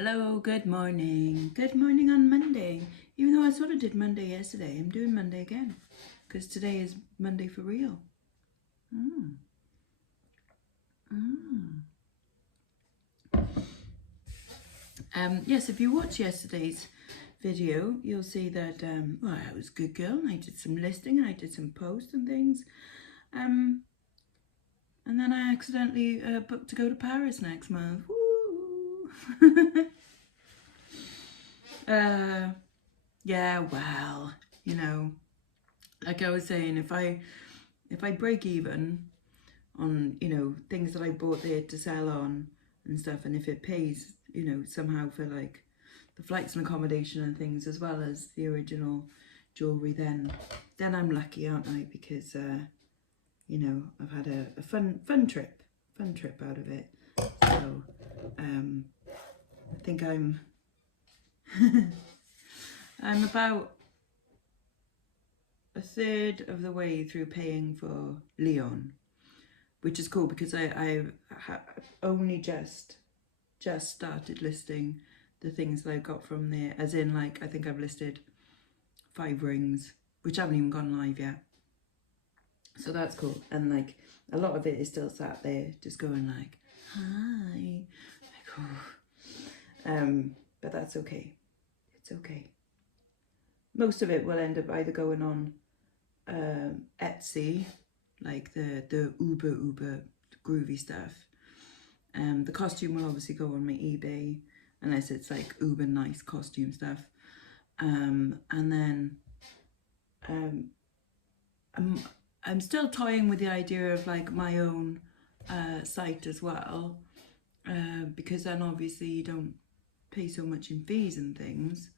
Hello, good morning. Good morning on Monday. Even though I sort of did Monday yesterday, I'm doing Monday again. Because today is Monday for real. Yes, if you watch yesterday's video, you'll see that, well, I was a good girl and I did some listing and I did some posts and things. And then I accidentally booked to go to Paris next month. Woo! Yeah, well, you know, like I was saying, if I break even on, you know, things that I bought there to sell on and stuff, and if it pays, you know, somehow for like the flights and accommodation and things as well as the original jewellery, then I'm lucky, aren't I? Because you know, I've had a fun trip out of it. So I think I'm I'm about a third of the way through paying for Leon, which is cool because I only just started listing the things that I got from there, as in, like, I think I've listed 5 rings which haven't even gone live yet, so that's cool. And like a lot of it is still sat there just going like, hi, like, oh. But that's okay, it's okay. Most of it will end up either going on Etsy, like the uber groovy stuff. The costume will obviously go on my eBay, unless it's like uber nice costume stuff. And then I'm still toying with the idea of like my own site as well, because then obviously you don't pay so much in fees and things.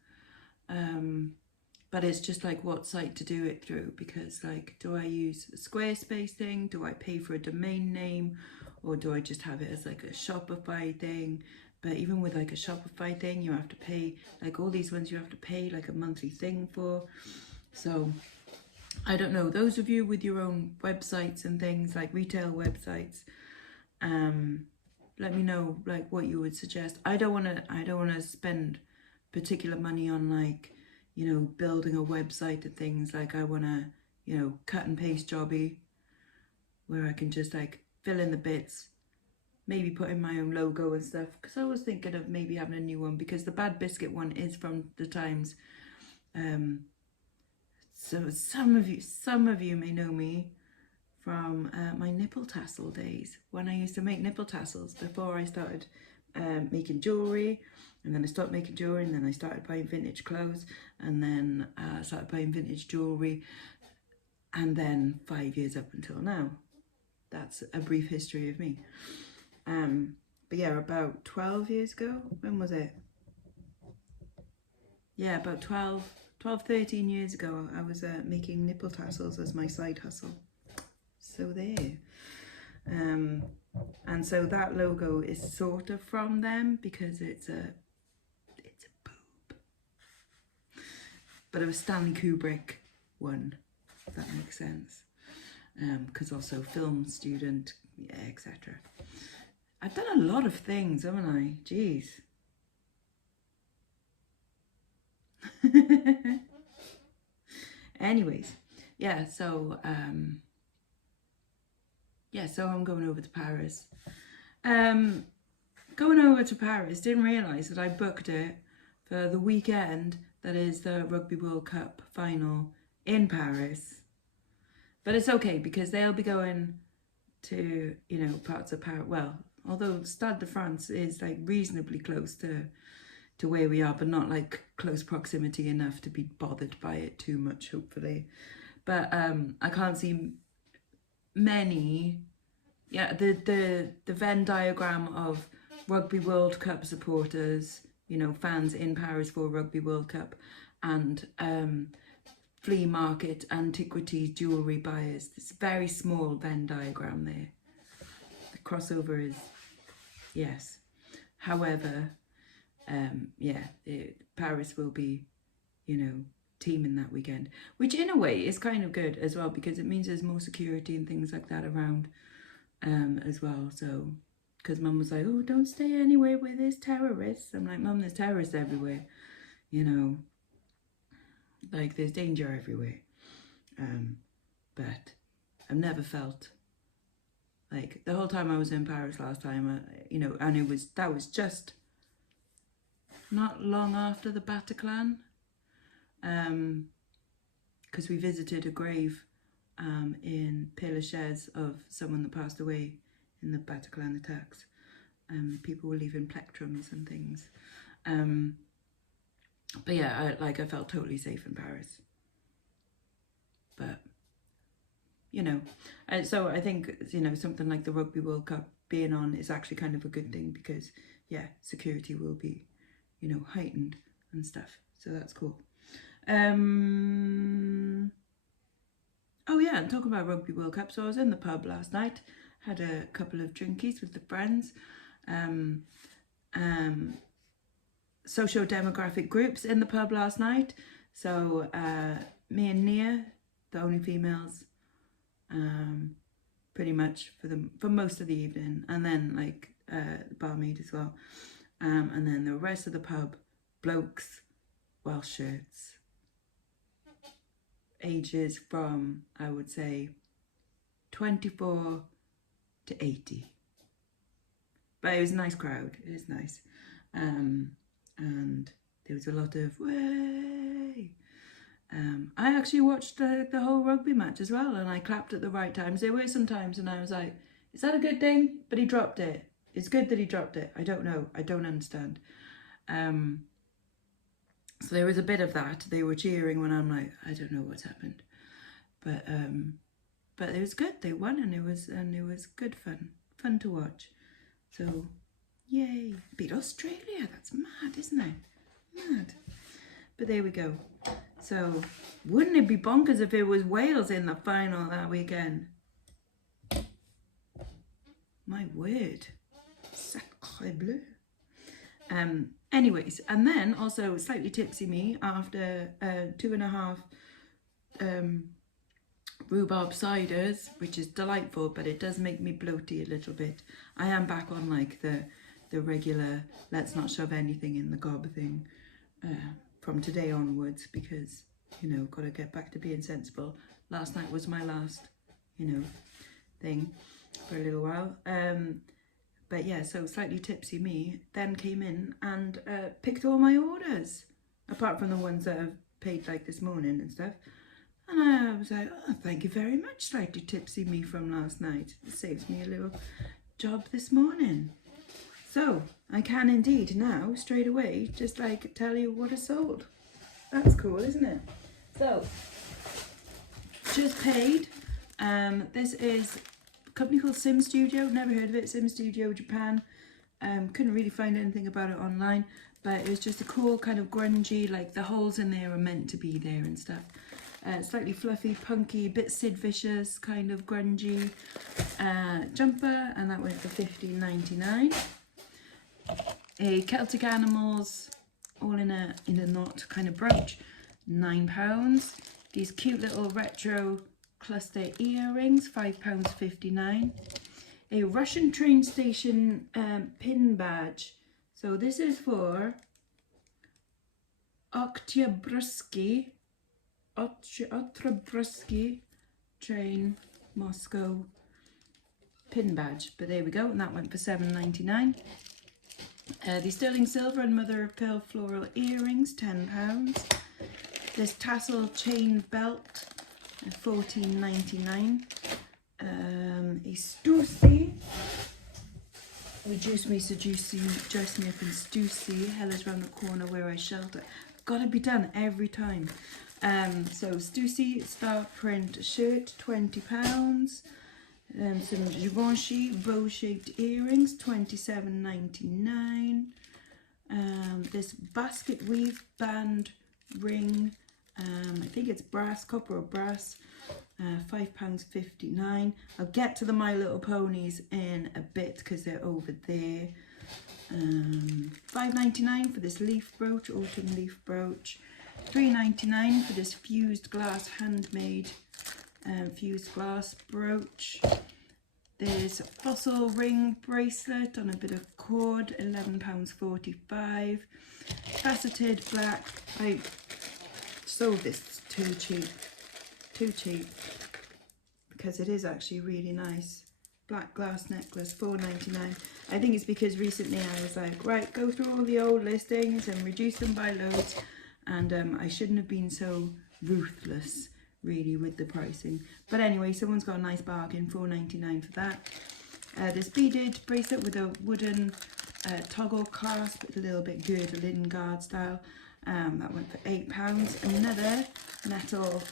But it's just like what site to do it through, because like, do I use a Squarespace thing? Do I pay for a domain name? Or do I just have it as like a Shopify thing? But even with like a Shopify thing, you have to pay, like all these ones you have to pay like a monthly thing for. So I don't know, those of you with your own websites and things, like retail websites, let me know like what you would suggest. I don't want to spend particular money on, like, you know, building a website and things. Like, I want to, you know, cut and paste jobby where I can just like fill in the bits, maybe put in my own logo and stuff, because I was thinking of maybe having a new one, because the Bad Biscuit one is from the times. So some of you may know me from my nipple tassel days, when I used to make nipple tassels before I started making jewellery. And then I stopped making jewellery, and then I started buying vintage clothes, and then I started buying vintage jewellery, and then 5 years up until now. That's a brief history of me. But yeah, about 12 years ago, when was it? Yeah, about 13 years ago, I was making nipple tassels as my side hustle. So there. And so that logo is sort of from them, because it's a boob. But it was Stanley Kubrick one, if that makes sense. Because also film student, yeah, etc. I've done a lot of things, haven't I? Jeez. Anyways, yeah, so so I'm going over to Paris. Going over to Paris, didn't realise that I booked it for the weekend that is the Rugby World Cup final in Paris. But it's okay, because they'll be going to, you know, parts of Paris. Well, although Stade de France is like reasonably close to where we are, but not like close proximity enough to be bothered by it too much, hopefully. But I can't see many. Yeah, the Venn diagram of Rugby World Cup supporters, you know, fans in Paris for Rugby World Cup, and flea market, antiquities, jewellery buyers. This very small Venn diagram there. The crossover is, yes. However, yeah, Paris will be, you know, teaming that weekend, which in a way is kind of good as well, because it means there's more security and things like that around as well. So because Mum was like, oh, don't stay anywhere where there's terrorists. I'm like, Mum, there's terrorists everywhere, you know, like there's danger everywhere. But I've never felt like the whole time I was in Paris last time, you know, and that was just not long after the Bataclan, because we visited a grave in Père Lachaise of someone that passed away in the Bataclan attacks. People were leaving plectrums and things. But yeah, I felt totally safe in Paris. But, you know, so I think, you know, something like the Rugby World Cup being on is actually kind of a good thing because, yeah, security will be, you know, heightened and stuff. So that's cool. Oh yeah, and talking about Rugby World Cup, so I was in the pub last night, had a couple of drinkies with the friends. Socio-demographic groups in the pub last night. So me and Nia, the only females, pretty much for most of the evening, and then like the barmaid as well, and then the rest of the pub, blokes, Welsh shirts, ages from, I would say, 24 to 80. But it was a nice crowd, it was nice. And there was a lot of, way. I actually watched the whole rugby match as well, and I clapped at the right times. There were some times and I was like, is that a good thing? But he dropped it. It's good that he dropped it. I don't know. I don't understand. So there was a bit of that. They were cheering when I'm like, I don't know what's happened. But it was good. They won, and it was good fun to watch. So, yay. Beat Australia. That's mad, isn't it? Mad. But there we go. So, wouldn't it be bonkers if it was Wales in the final that weekend? My word. Sacre bleu. Anyways, and then also slightly tipsy me after 2.5 rhubarb ciders, which is delightful, but it does make me bloaty a little bit. I am back on like the regular let's not shove anything in the gob thing from today onwards, because, you know, got to get back to being sensible. Last night was my last, you know, thing for a little while. But yeah, so slightly tipsy me then came in and picked all my orders, apart from the ones that I've paid like this morning and stuff. And I was like, oh, thank you very much, slightly tipsy me from last night. It saves me a little job this morning. So I can indeed now, straight away, just like tell you what I sold. That's cool, isn't it? So, just paid. This is a company called Sim Studio. Never heard of it. Sim Studio Japan. Couldn't really find anything about it online, but it was just a cool kind of grungy, like the holes in there are meant to be there and stuff. Slightly fluffy, punky, bit Sid Vicious kind of grungy jumper, and that went for $15.99. A Celtic Animals, all in a knot kind of brooch, £9. These cute little retro cluster earrings, £5.59. A Russian train station pin badge. So this is for Oktyabrski train Moscow pin badge. But there we go, and that went for $7.99. The sterling silver and mother of pearl floral earrings, £10. This tassel chain belt, $14.99. A Stussy, reduce me, seduce me, dress me up in Stussy, hell is round the corner where I shelter. Gotta be done every time. So Stussy star print shirt, £20. Some Givenchy bow-shaped earrings, $27.99. This basket weave band ring, I think it's brass, copper or brass, £5.59. I'll get to the My Little Ponies in a bit because they're over there. $5.99 for this leaf brooch, autumn leaf brooch. $3.99 for this fused glass handmade fused glass brooch. There's a fossil ring bracelet on a bit of cord, £11.45. Faceted black. I sold this too cheap, because it is actually really nice. Black glass necklace, £4.99. I think it's because recently I was like, right, go through all the old listings and reduce them by loads, and I shouldn't have been so ruthless really with the pricing. But anyway, someone's got a nice bargain, £4.99 for that. This beaded bracelet with a wooden toggle clasp, it's a little bit girdle-in guard style. That went for £8. Another metal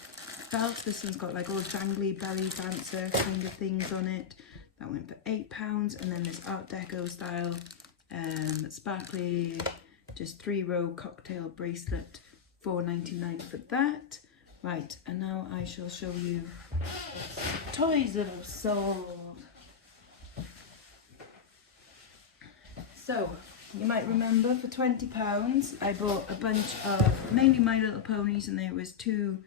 belt. This one's got like all jangly belly dancer kind of things on it. That went for £8. And then this Art Deco style sparkly, just 3-row cocktail bracelet, £4.99 for that. Right, and now I shall show you toys that I've sold. So, you might remember for £20 I bought a bunch of mainly My Little Ponies, and there was 2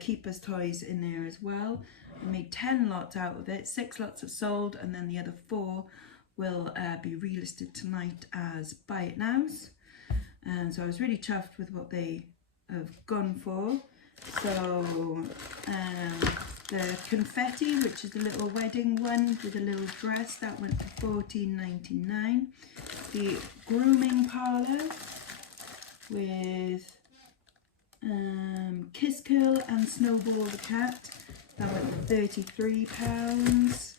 Keepers toys in there as well. I made 10 lots out of it, 6 lots have sold, and then the other 4 will be relisted tonight as buy it nows. And so I was really chuffed with what they have gone for. So the confetti, which is the little wedding one with a little dress, that went for £14.99. The grooming parlour with Kiss Curl and Snowball the cat, that went for £33.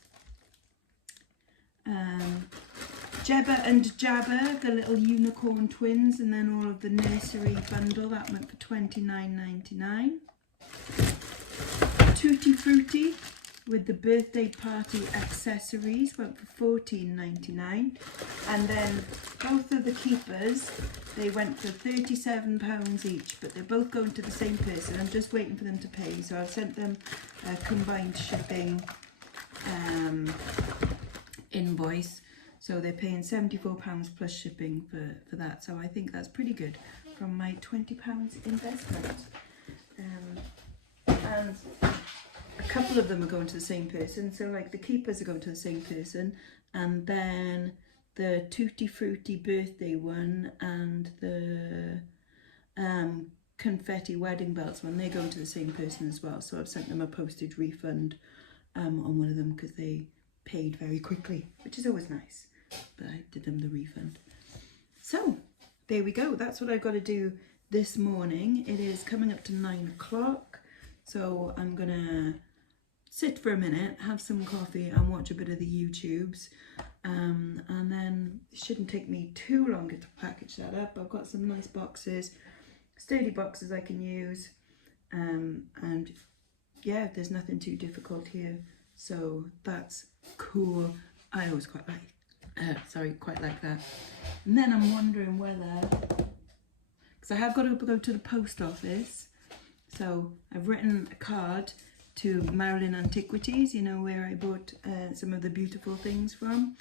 Jebba and Jabba, the little unicorn twins, and then all of the nursery bundle, that went for £29.99. Tutti Frutti with the birthday party accessories went for £14.99. And then both of the Keepers, they went for £37 each, but they're both going to the same person. I'm just waiting for them to pay, so I've sent them a combined shipping invoice. So they're paying £74 plus shipping for that. So I think that's pretty good from my £20 investment. And a couple of them are going to the same person. So like the Keepers are going to the same person. And then the Tutti Frutti birthday one and the confetti wedding belts one, they're going to the same person as well. So I've sent them a postage refund on one of them because they paid very quickly, which is always nice. But I did them the refund. So there we go, that's what I've got to do this morning. It is coming up to 9 o'clock, so I'm gonna sit for a minute, have some coffee and watch a bit of the YouTubes, and then it shouldn't take me too long to package that up. I've got some nice boxes, sturdy boxes I can use, and yeah, there's nothing too difficult here, so that's cool. I always quite like that. And then I'm wondering whether, because I have got to go to the post office, so I've written a card to Marilyn Antiquities, you know, where I bought some of the beautiful things from.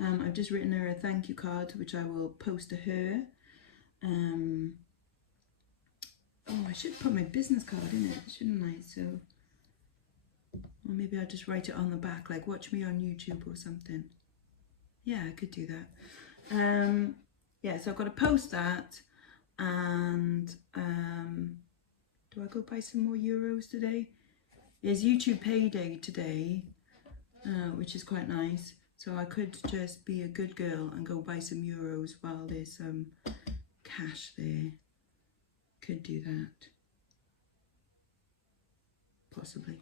I've just written her a thank you card, which I will post to her. Oh, I should put my business card in it, shouldn't I? So, or maybe I'll just write it on the back, like watch me on YouTube or something. Yeah, I could do that. Yeah, so I've got to post that, and do I go buy some more euros today? There's YouTube payday today, which is quite nice. So I could just be a good girl and go buy some euros while there's some cash there. Could do that. Possibly.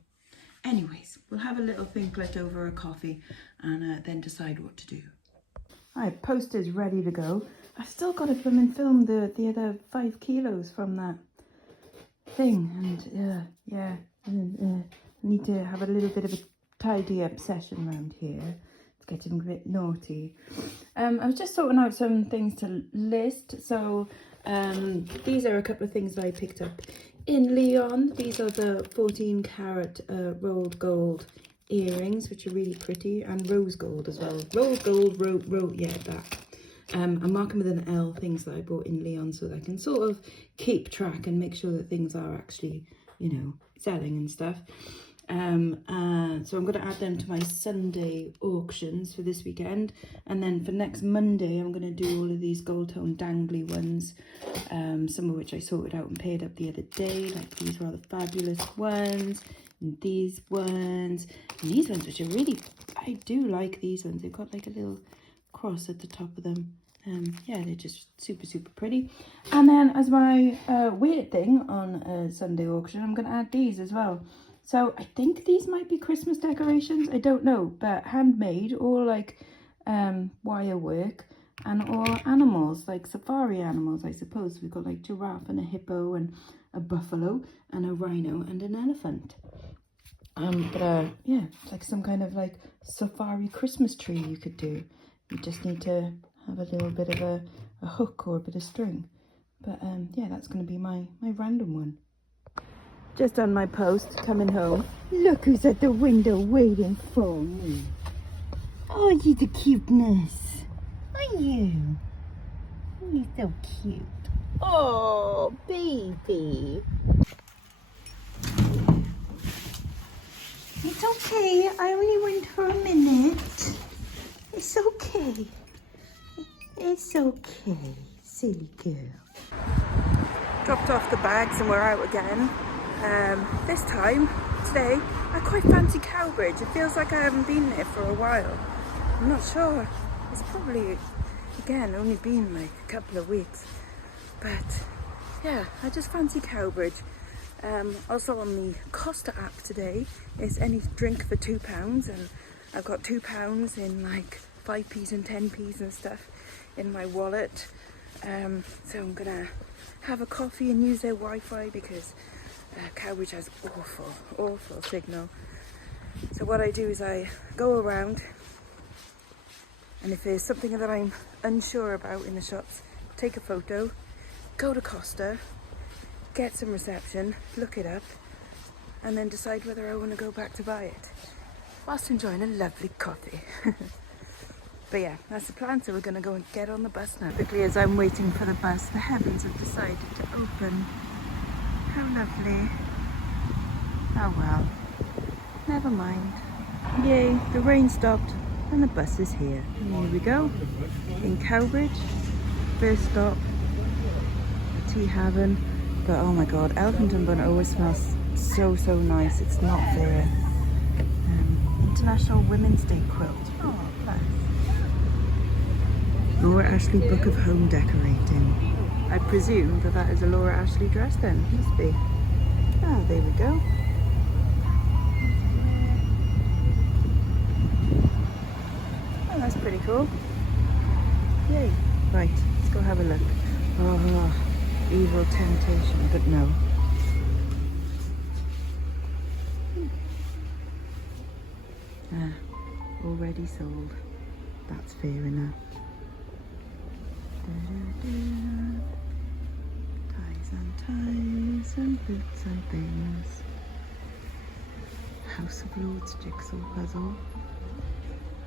Anyways, we'll have a little thinklet over a coffee and then decide what to do. Alright, post is ready to go. I've still got to film the other 5 kilos from that thing, and yeah, I need to have a little bit of a tidy up session around here. It's getting a bit naughty. I was just sorting out some things to list. So these are a couple of things that I picked up in Leon. These are the 14 carat rolled gold earrings, which are really pretty, and rose gold as well. Rolled gold, yeah, that. I'm marking with an L things that I bought in Leon so that I can sort of keep track and make sure that things are actually, you know, selling and stuff. So I'm going to add them to my Sunday auctions for this weekend, and then for next Monday I'm going to do all of these gold tone dangly ones, some of which I sorted out and paid up the other day, like these rather fabulous ones, and these ones, and these ones which are really, I do like these ones. They've got like a little cross at the top of them. Yeah, they're just super pretty. And then as my weird thing on a Sunday auction, I'm going to add these as well. So I think these might be Christmas decorations. I don't know, but handmade, all like wire work, and all animals, like safari animals, I suppose. We've got like giraffe and a hippo and a buffalo and a rhino and an elephant. Yeah, it's like some kind of like safari Christmas tree you could do. You just need to have a little bit of a hook or a bit of string. But yeah, that's going to be my random one. Just on my post, coming home. Look who's at the window waiting for me. Oh, you the cuteness. Are you? You're so cute. Oh, baby. It's okay. I only went for a minute. It's okay. It's okay, silly girl. Dropped off the bags and we're out again. This time, today, I quite fancy Cowbridge. It feels like I haven't been there for a while. I'm not sure. It's probably, again, only been like a couple of weeks. But yeah, I just fancy Cowbridge. Also on the Costa app today is any drink for £2, and I've got £2 in like 5p's and 10p's and stuff in my wallet. So I'm gonna have a coffee and use their Wi-Fi because Cowbridge has awful signal. So what I do is I go around, and if there's something that I'm unsure about in the shops, take a photo, go to Costa, get some reception, look it up, and then decide whether I want to go back to buy it whilst enjoying a lovely coffee. But yeah, that's the plan. So we're going to go and get on the bus now. Quickly, as I'm waiting for the bus, the heavens have decided to open. How lovely. Oh well, never mind. Yay, the rain stopped and the bus is here. And here we go, in Cowbridge. First stop, tea haven. But oh my god, Elkington bun always smells so nice. It's not fair. International Women's Day quilt. Oh, bless. Laura Ashley Book of Home Decorating. I presume that is a Laura Ashley dress then. Must be. Ah, there we go. Oh, that's pretty cool. Yay. Right, let's go have a look. Oh, Evil Temptation, but no. Ah, already sold. That's fair enough. Ties and boots and things. House of Lords jigsaw puzzle.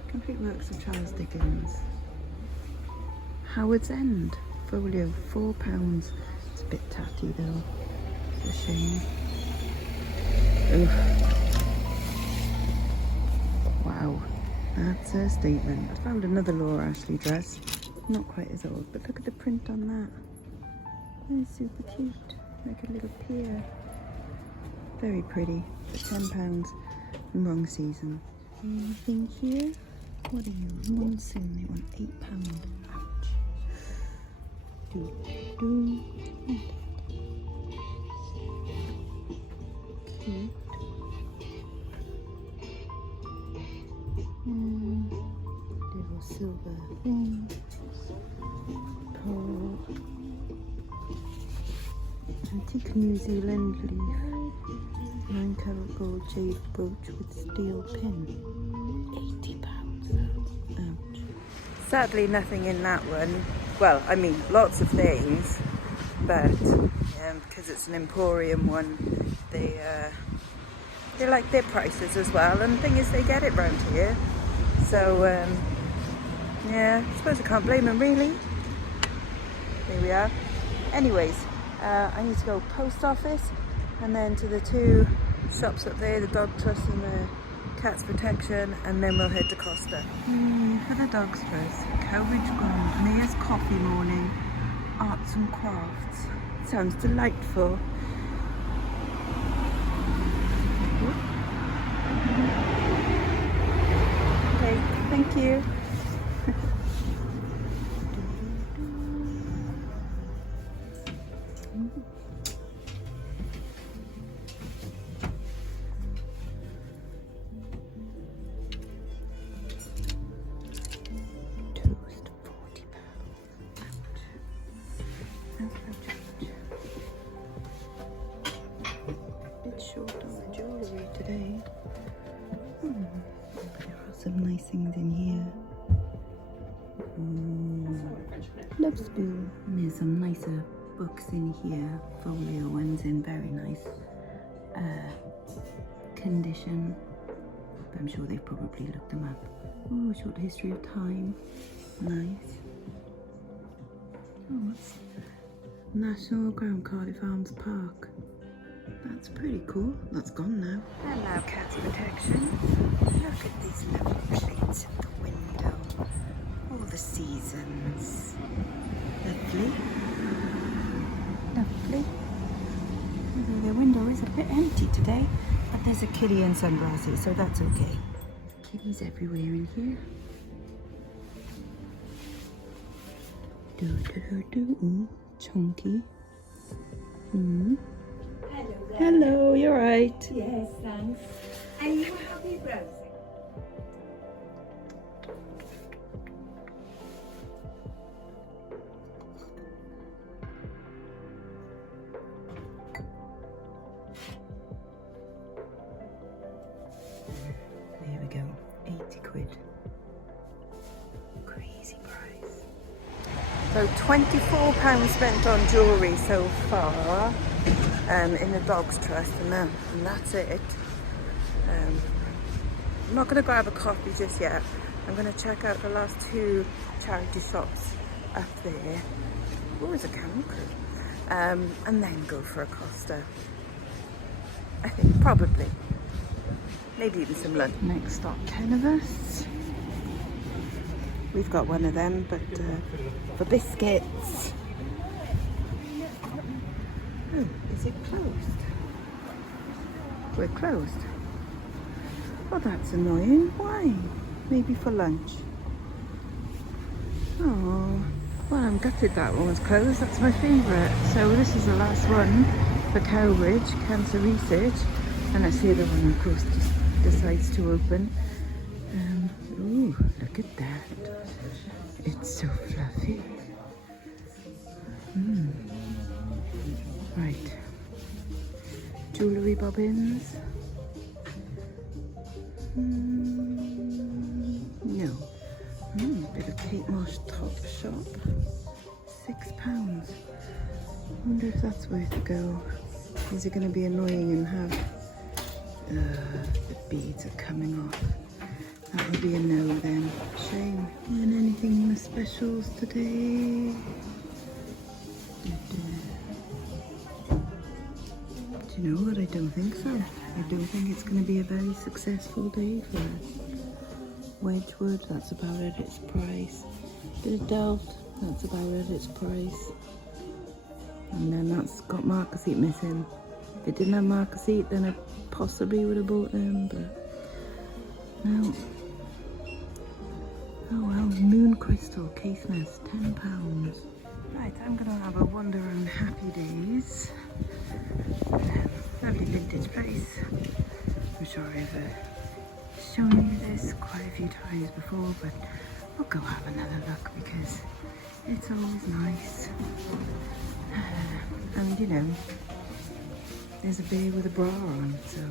Complete works of Charles Dickens. Howard's End folio, £4. It's a bit tatty though. It's a shame. Ugh. Wow, that's a statement. I found another Laura Ashley dress. Not quite as old, but look at the print on that. That's super cute. Like a little pier. Very pretty. For £10. Wrong season. Anything here? What are you? Monsoon. They want £8. Ouch. Do. Cute. Little silver thing. Pearl. Antique New Zealand leaf. 9-carat gold jade brooch with steel pin. £80. Ouch. Sadly, nothing in that one. Well, I mean, lots of things, but because it's an Emporium one, they like their prices as well. And the thing is, they get it round here. So, yeah, I suppose I can't blame them really. Here we are. Anyways, I need to go post office and then to the 2 shops up there, the dog trust and the cat's protection, and then we'll head to Costa. For the dogs first, Cowbridge Grove, Mayor's Coffee Morning, Arts and Crafts. Sounds delightful. Okay, thank you. Short on the jewellery today. There are some nice things in here. Love spoon. And there's some nicer books in here. Folio ones in very nice condition. But I'm sure they've probably looked them up. Oh, short history of time. Nice. Oh, what's National Ground Cardiff Arms Park. That's pretty cool. That's gone now. Hello, cat's protection. Look at these lovely plates at the window. All the seasons. Lovely. Lovely. Although the window is a bit empty today, but there's a kitty and sunglasses, so that's okay. Kitties everywhere in here. Ooh, chunky. Hello, you're right. Yes, thanks. And you were happy browsing? There we go, 80 quid. Crazy price. So £24 spent on jewellery so far. In the Dogs Trust, and that's it. I'm not going to grab a coffee just yet. I'm going to check out the last two charity shops up there. Oh, there's a camel crew. And then go for a Costa. I think, probably. Maybe even some lunch. Next stop, 10 of us. We've got one of them, but for biscuits. Oh, is it closed? We're closed. Oh, that's annoying. Why? Maybe for lunch. Oh, well, I'm gutted that one was closed. That's my favourite. So this is the last one for Cowbridge Cancer Research. And let's see the one, of course, decides to open. Ooh, look at that. It's so fluffy. Right, jewellery bobbins. No. Bit of Kate Moss top shop. £6. Wonder if that's worth a go. Is it going to be annoying and have the beads are coming off? That would be a no then. Shame. And anything in the specials today? Do you know what? I don't think so. I don't think it's going to be a very successful day for us. Wedgwood, that's about it, its price. Bit of Delft, that's about it, its price. And then that's got marker seat missing. If it didn't have marker seat, then I possibly would have bought them, but no. Oh well, Moon Crystal, case nest, £10. Right, I'm going to have a wander around Happy Days. Lovely vintage place. I'm sure I've shown you this quite a few times before, but I'll go have another look because it's always nice. And you know, there's a bear with a bra on, so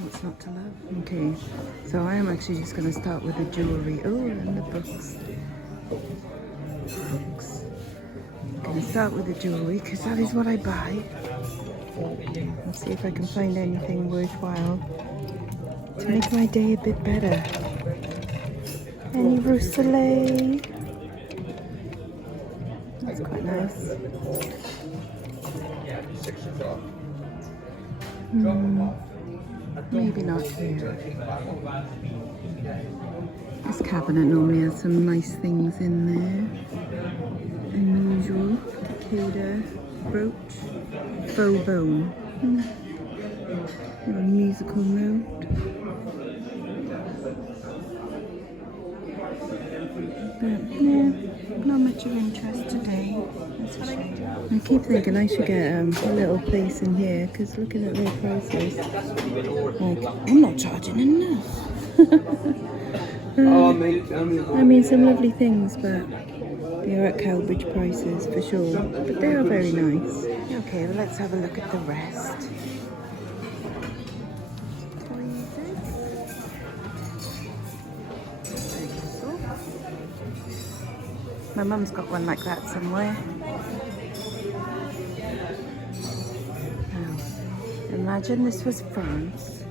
what's not to love? Okay, so I am actually just going to start with the jewellery. Oh, and the books. I'm going to start with the jewellery because that is what I buy. And see if I can find anything worthwhile to make my day a bit better. Any Reseller. That's quite nice. Maybe not here. This cabinet normally has some nice things in there. Unusual Takeda brooch. Faux bone. Little musical note. But yeah, not much of interest today. I keep thinking I should get a little place in here because looking at their prices, like, I'm not charging enough. I mean, some lovely things, but they're at Cowbridge prices for sure. But they are very nice. Okay, well, let's have a look at the rest. My mum's got one like that somewhere. Now, imagine this was France.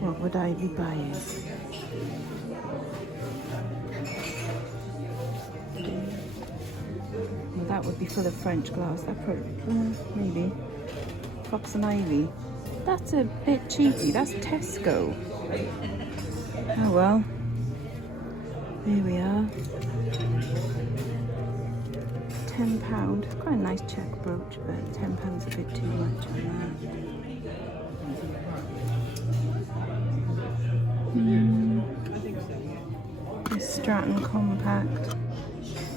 What would I be buying? Well, that would be full of French glass. That probably, maybe. Fox and Ivy. That's a bit cheeky. That's Tesco. Oh well. Here we are. £10. Quite a nice check brooch, but £10 a bit too much on that. This Stratton Compact,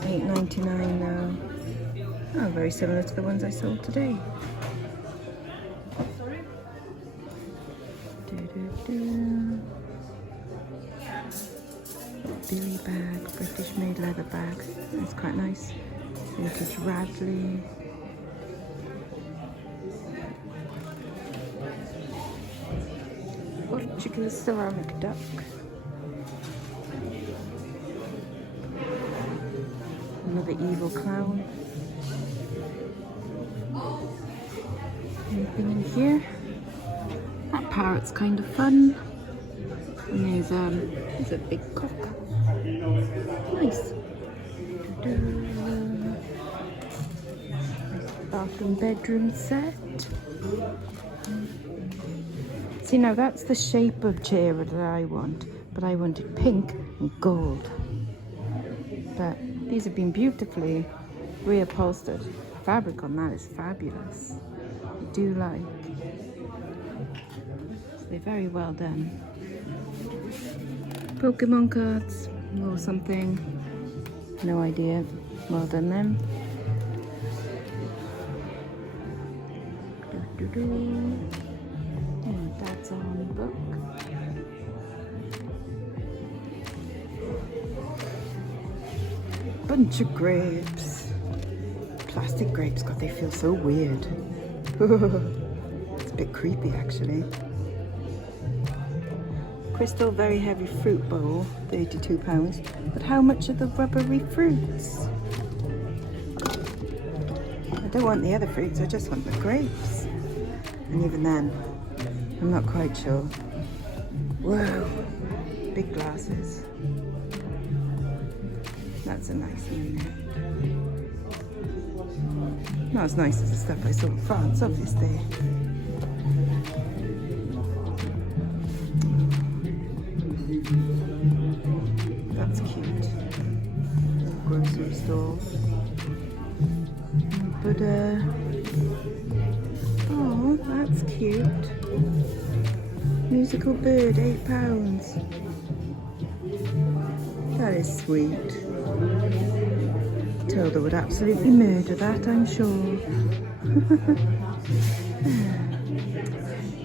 £8.99 now. Oh, very similar to the ones I sold today. Billy bag, British made leather bag. That's quite nice. Vintage Radley. Portuguese ceramic duck. Another evil clown. Anything in here? That parrot's kind of fun. And there's a big cock. Nice. Bathroom bedroom set. See, now that's the shape of chair that I want, but I wanted pink and gold. But these have been beautifully reupholstered. Fabric on that is fabulous. I do like. So they're very well done. Pokemon cards or something. No idea. Well done them. Oh, Dad's on book. Bunch of grapes. Plastic grapes, God, they feel so weird. It's a bit creepy actually. Crystal very heavy fruit bowl, £32. But how much are the rubbery fruits? I don't want the other fruits, I just want the grapes. And even then, I'm not quite sure. Whoa, big glasses. That's a nice one there. Not as nice as the stuff I saw in France, obviously. That's cute. Grocery store. But oh, that's cute. Musical bird, £8. That is sweet. Tilda would absolutely murder that, I'm sure.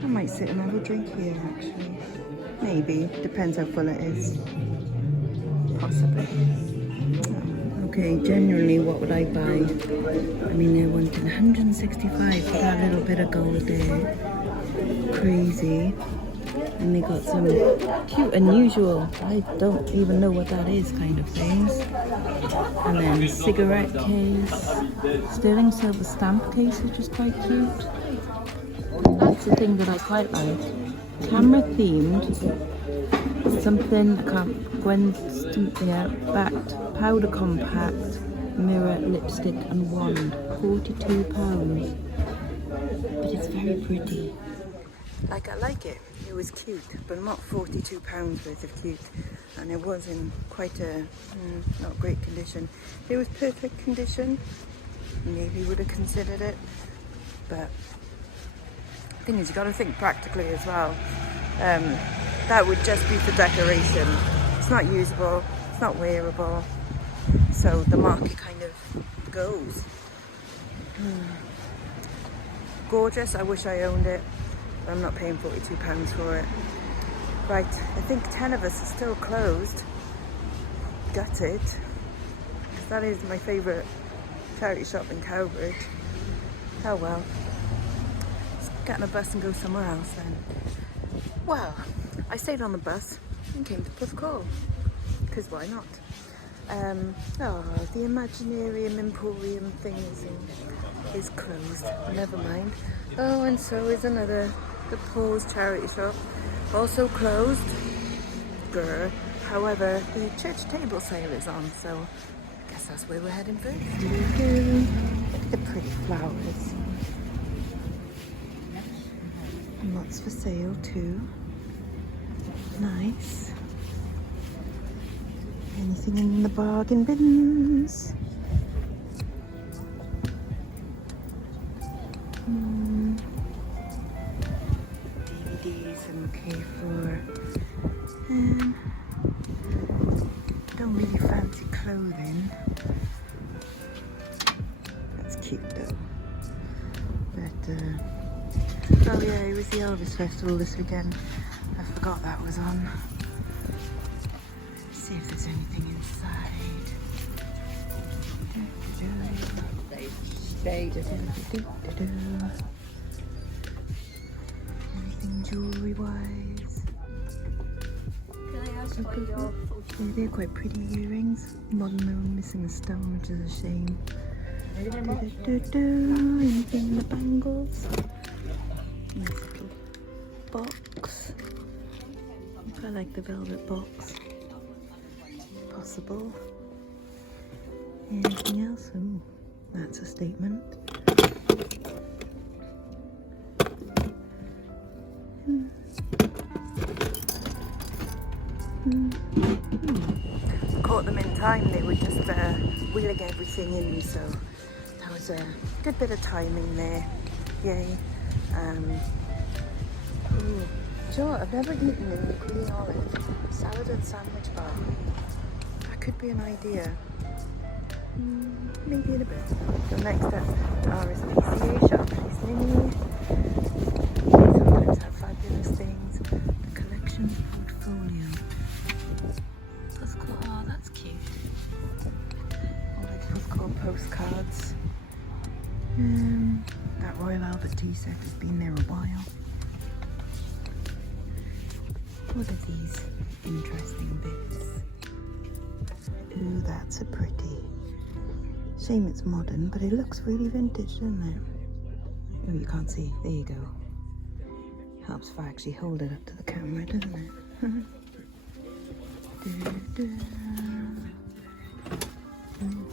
I might sit and have a drink here, actually. Maybe, depends how full it is. Possibly. Okay, generally, what would I buy? I mean, they're wanting 165 for that little bit of gold there. Crazy. And they got some cute, unusual, I don't even know what that is kind of things. And then cigarette case, sterling silver stamp case, which is quite cute. That's the thing that I quite like. Camera themed, something, I can't, Gwen's, yeah, backed, powder compact, mirror, lipstick and wand, £42. But it's very pretty. Like, I like it. It was cute, but not £42 worth of cute. And it was in quite a not great condition. If it was perfect condition, maybe would have considered it. But the thing is, you got to think practically as well. That would just be for decoration. It's not usable, it's not wearable. So the market kind of goes. Gorgeous, I wish I owned it. But I'm not paying £42 for it. Right, I think 10 of us are still closed. Gutted. Because that is my favourite charity shop in Cowbridge. Oh well. Let's get on a bus and go somewhere else then. Well, I stayed on the bus and came to Puff Call. Because why not? The Imaginarium Emporium thing is closed. Never mind. Oh, and so is another, the Paul's charity shop. Also closed. Grr. However, the church table sale is on, so I guess that's where we're heading first. Look at the pretty flowers. And lots for sale too. Nice. Anything in the bargain bins? DVDs I'm okay for. Don't really fancy clothing. That's cute though. But oh yeah, it was the Elvis Festival this weekend. I forgot that was on. Let's see if there's anything inside. Anything jewellery wise? Yeah, they're quite pretty earrings. Modern though, missing a stone, which is a shame. Anything in the bangles? Nice little box. I like the velvet box. Possible. Anything else? Ooh, that's a statement. Caught them in time. They were just wheeling everything in, so that was a good bit of timing there. Yay. Ooh. Do you know what? I've never eaten in the Green Olive salad and sandwich bar. That could be an idea. Maybe in a bit. So next up, RSPCA shop. They sometimes have fabulous things. The collection portfolio. That's cool. Oh, that's cute. All these Puff Call postcards. That Royal Albert tea set has been there a while. What are these interesting bits? Ooh, that's a pretty. Shame it's modern, but it looks really vintage, doesn't it? Oh, you can't see. There you go. Helps if I actually hold it up to the camera, doesn't it?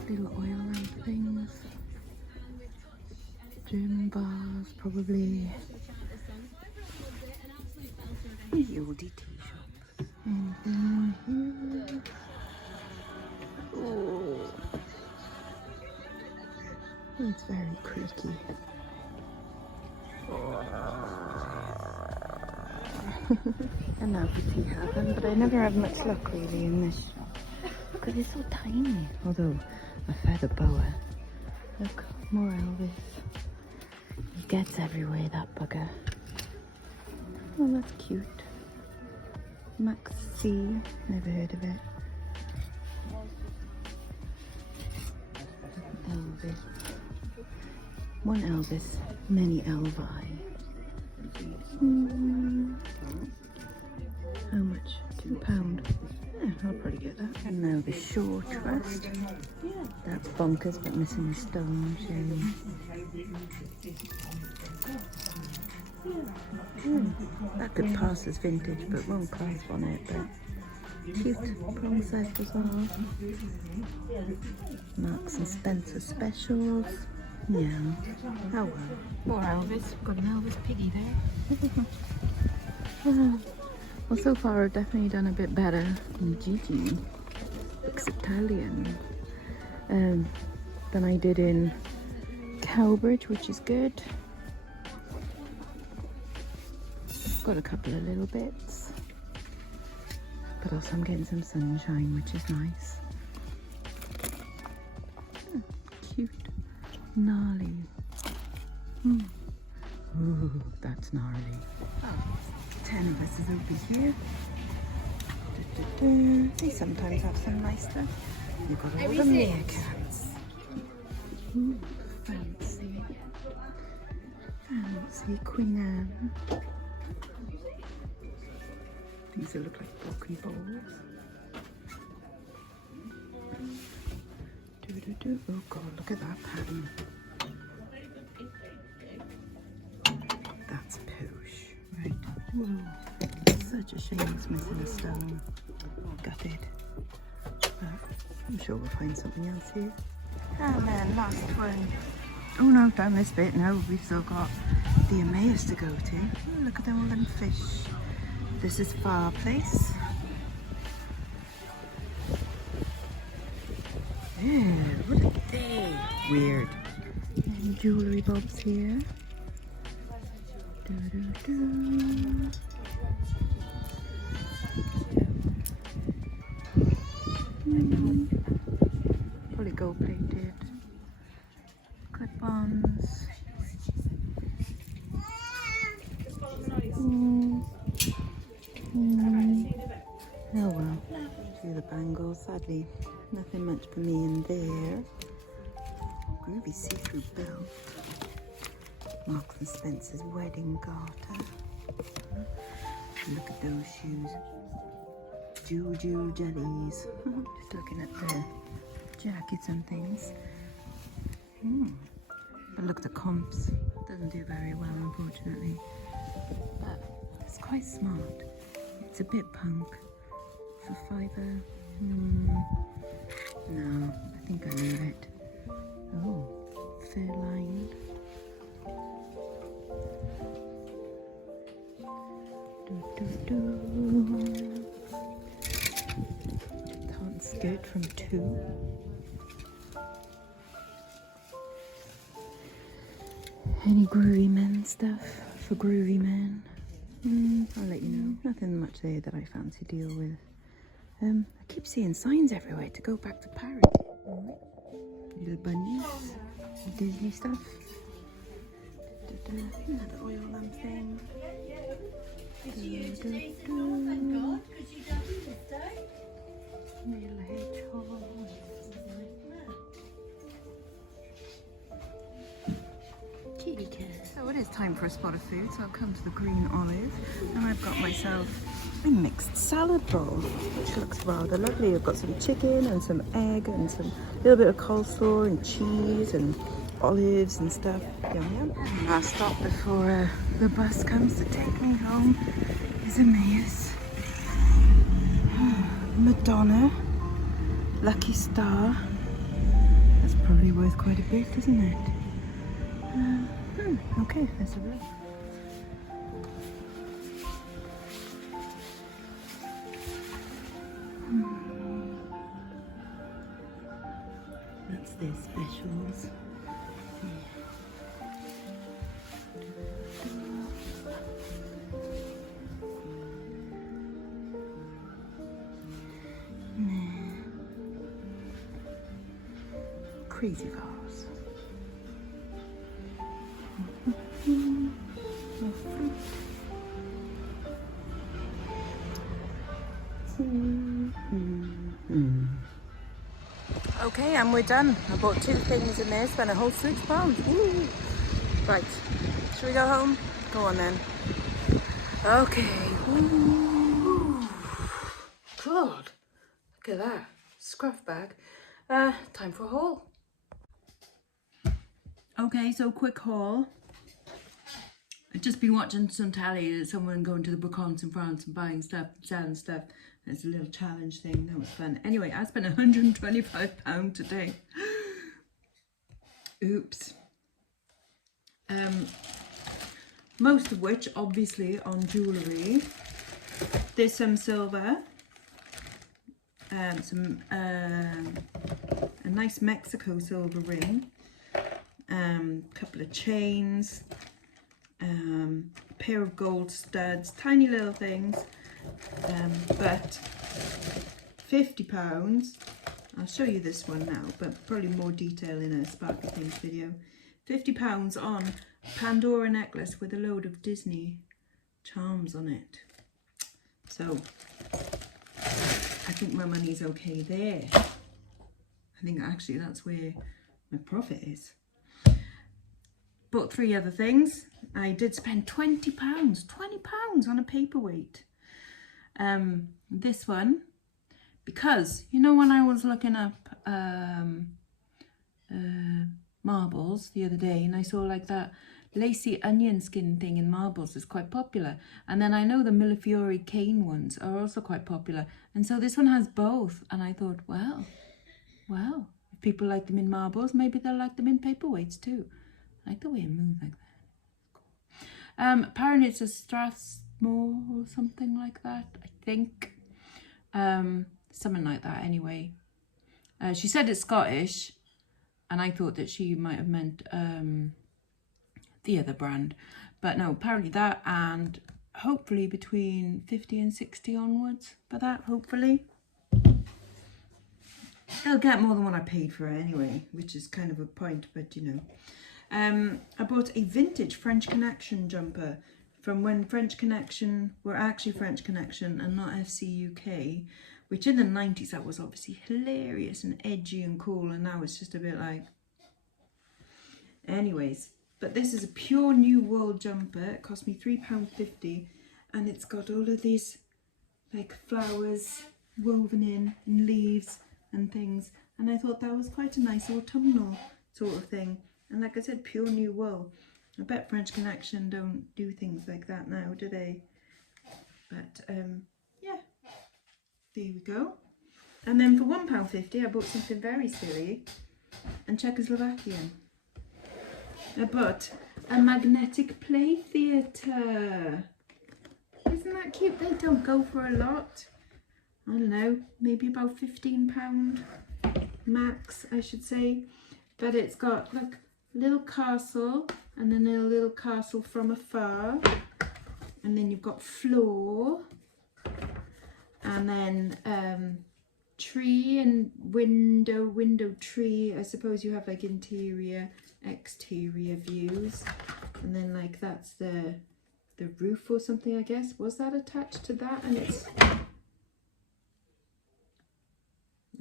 Little oil lamp things. German bars, probably. The oldie tea shops. Anything here? Oh. It's very creaky. And now we see heaven, but I never have much luck really in this shop because it's so tiny. Although a feather boa. Look, more Elvis. He gets everywhere, that bugger. Oh, that's cute. Max C. Never heard of it. Elvis. One Elvis, many Elvi. How much? £2. Yeah, I'll probably get that. And now the Shaw Trust. That's bonkers, but missing a stone. Shame. That could pass as vintage, but won't clasp on it. But cute. Prom set as well. Marks and Spencer specials. Yeah. Oh well. More Elvis. Got an Elvis piggy there. Well, so far I've definitely done a bit better than Gigi. Looks Italian. Than I did in Cowbridge, which is good. Got a couple of little bits. But also I'm getting some sunshine, which is nice. Cute. Gnarly. Ooh, that's gnarly. Oh, 10 of us is over here. They sometimes have some nice stuff. You've got all the meerkats. Ooh, fancy. Fancy Queen Anne. These look like broccoli bowls. Oh god, look at that pattern. That's posh. Right. Whoa. Such a shame it's missing a stone. Gutted. But I'm sure we'll find something else here. And then last one. Oh no, down this bit. No, we've still got the Emmaus to go to. Oh, look at all them fish. This is Far Place. Yeah, what are they? Weird. And jewellery bobs here. Probably gold plated. Clip-ons. Oh well. Do the bangles. Sadly, nothing much for me in there. Groovy see-through belt. Marks and Spencer's wedding garter. Look at those shoes. Juju jellies. Just looking at the jackets and things. But look at the comps. Doesn't do very well, unfortunately. But it's quite smart. It's a bit punk. For fibre. No, I think I leave it. Oh, fair lined. Tartan skirt from 2. Any groovy men stuff for groovy men? I'll let you know. Nothing much there that I fancy deal with. I keep seeing signs everywhere to go back to Paris. Little bunnies, Disney stuff. Another oil lamp thing. Little hedgehog. Kitty cat. So it is time for a spot of food, so I've come to the Green Olive and I've got myself a mixed salad bowl, which looks rather lovely. I've got some chicken and some egg and some little bit of coleslaw and cheese and olives and stuff. Yum yum. Last stop before the bus comes to take me home is Emmaus. Madonna, Lucky Star. That's probably worth quite a bit, isn't it? Okay, let's have a look. That's their specials. Crazy vase. Okay, and we're done. I bought 2 things in there, spent a whole £6. Woo. Right, should we go home? Go on then. Okay. Ooh. God, look at that. Scruff bag. Time for a haul. Okay, so quick haul. I've just been watching some telly, someone going to the Boucons in France and buying stuff, selling stuff. It's a little challenge thing, that was fun. Anyway, I spent £125 today. Oops. Most of which obviously on jewellery. There's some silver, a nice Mexico silver ring, couple of chains, a pair of gold studs, tiny little things, but £50. I'll show you this one now, but probably more detail in a Sparkly Things video. £50 on Pandora necklace with a load of Disney charms on it. So I think my money's okay there. I think actually that's where my profit is. Bought 3 other things. I did spend £20 on a paperweight. This one, because you know when I was looking up marbles the other day, and I saw like that lacy onion skin thing in marbles is quite popular, and then I know the Millefiori cane ones are also quite popular, and so this one has both, and I thought, well, if people like them in marbles, maybe they'll like them in paperweights too. I like the way it moves like that. Apparently it's a Strathmore or something like that, I think. Something like that anyway. She said it's Scottish, and I thought that she might have meant the other brand, but no, apparently that, and hopefully between 50 and 60 onwards for that, hopefully. They'll get more than what I paid for it anyway, which is kind of a point, but you know. I bought a vintage French Connection jumper from when French Connection were actually French Connection and not FC UK, which in the 90s that was obviously hilarious and edgy and cool, and now it's just a bit like... Anyways, but this is a pure New World jumper. It cost me £3.50, and it's got all of these like flowers woven in and leaves and things, and I thought that was quite a nice autumnal sort of thing. And like I said, pure New Wool. I bet French Connection don't do things like that now, do they? But yeah, there we go. And then for £1.50 I bought something very silly and Czechoslovakian. I bought a magnetic play theatre. Isn't that cute? They don't go for a lot. I don't know, maybe about £15 max, I should say. But it's got like a little castle, and then a little castle from afar, and then you've got floor, and then tree and window tree. I suppose you have like interior, exterior views, and then like that's the roof or something, I guess. Was that attached to that? And it's,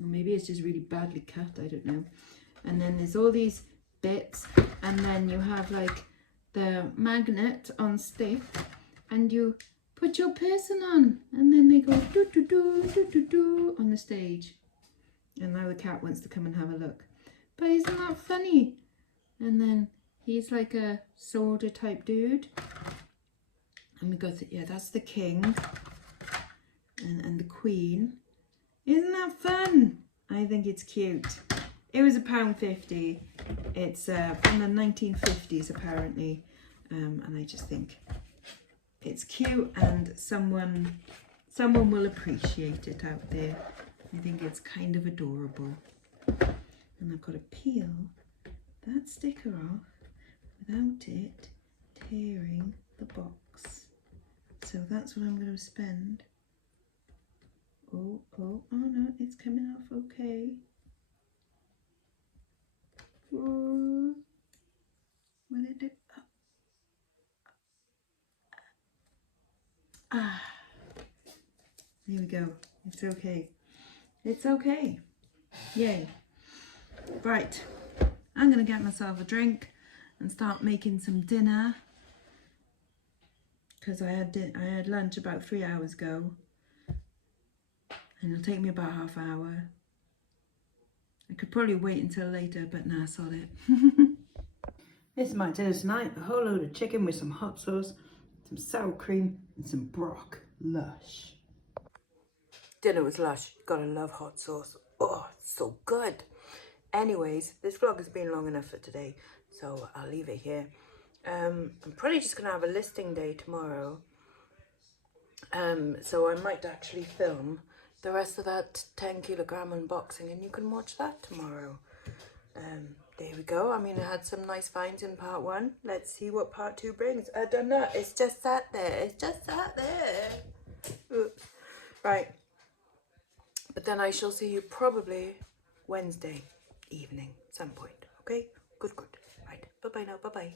or maybe it's just really badly cut, I don't know. And then there's all these bits, and then you have like the magnet on stick, and you put your person on, and then they go do do do do do do on the stage. And now the cat wants to come and have a look. But isn't that funny? And then he's like a soldier type dude, and we got yeah, that's the king and the queen. Isn't that fun? I think it's cute. It was £1.50. It's from the 1950s apparently, and I just think it's cute, and someone will appreciate it out there. I think it's kind of adorable. And I've got to peel that sticker off without it tearing the box. So that's what I'm going to spend. Oh no, it's coming off okay. Will it do? Ah, there we go. It's okay. It's okay. Yay. Right, I'm gonna get myself a drink and start making some dinner, because I had lunch about 3 hours ago, and it'll take me about half an hour. I could probably wait until later, but nah, sod it. This is my dinner tonight. A whole load of chicken with some hot sauce, some sour cream, and some brock. Lush. Dinner was lush. Gotta love hot sauce. Oh, it's so good. Anyways, this vlog has been long enough for today, so I'll leave it here. I'm probably just gonna have a listing day tomorrow. So I might actually film the rest of that 10 kilogram unboxing, and you can watch that tomorrow. There we go. I mean, I had some nice finds in part 1. Let's see what part 2 brings. I don't know. It's just sat there. It's just sat there. Oops. Right. But then I shall see you probably Wednesday evening, some point. Okay? Good. Right. Bye-bye now. Bye-bye.